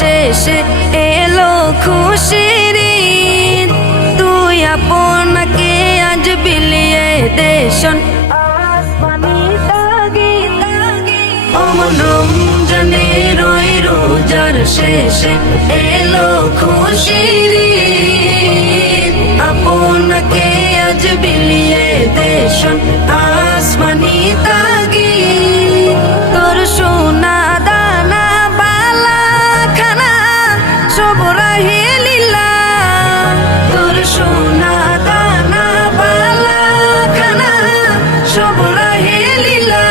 শেষে এলো খুশির ঈদ, তুই আপনাকে আজ বিলিয়ে দেশন আসমানি তাগিদ। অমন রমজানের ওই রোজার শেষে এলো খুশির ঈদ, আপনাকে আজ বিলিয়ে দেশন আসমানি তাগিদ। তোর সোনা দানা বালা খানা সব রাহে লীলা, তোর সোনা দানা বালা খানা সব রাহে লীলা।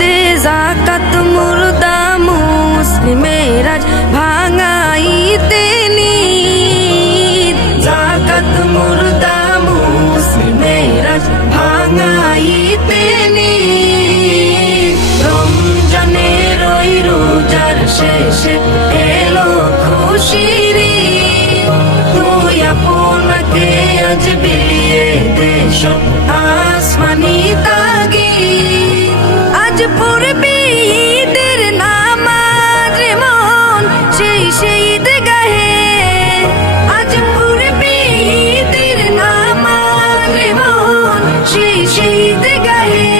দে যাকাত মুর্দা মুসলিমের আজ ভাঙাইতে নিদ, যাকাত মুর্দা মুসলিমের আজ ভাঙাইতে নিদ। রমজানের ওই রোজার শেষে এলো খুশির ঈদ, তুই আপনাকে আজ বিলিয়ে দেশন আসমানি তাগিদ। আজ পড়বি ঈদের নামাজ রে মন সেই ঈদ গাহে, আজ পড়বি ঈদের নামাজ রে মন সেই ঈদ গাহে।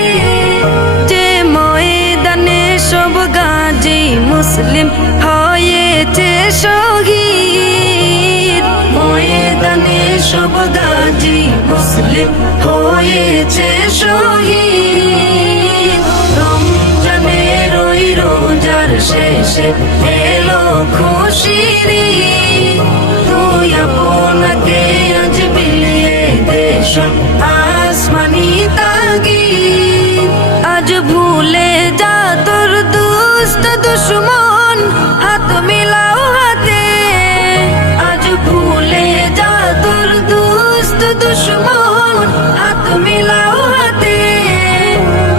যে ময়দানে সব গাজী মুসলিম হয়েছে শহীদ, ময়দানে সব গাজী মুসলিম হয়েছে শহীদ। রমজানের ওই রোজার শেষে এলো খুশির ঈদ, তুই আপনাকে আজ বিলিয়ে দেশন আসমানি তাগিদ। আজ ভুলে যা তোর দুষ্ট দুশ্মন হাত মিলাও হাতে, আজ ভুলে যা তোর দুষ্ট দুশ্মন হাত মিলাও হাতে।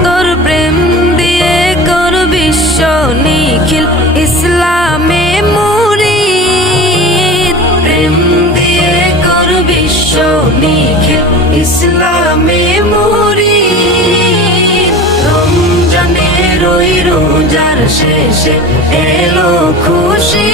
তোর প্রেম দিয়ে কর বিশ্ব নিখিল ইসলামে মুরিদ, প্রেম দিয়ে কর বিশ্ব নিখিল ইসলামে মুরিদ। রমজানের ওই রোজার শেষে এলো খুশি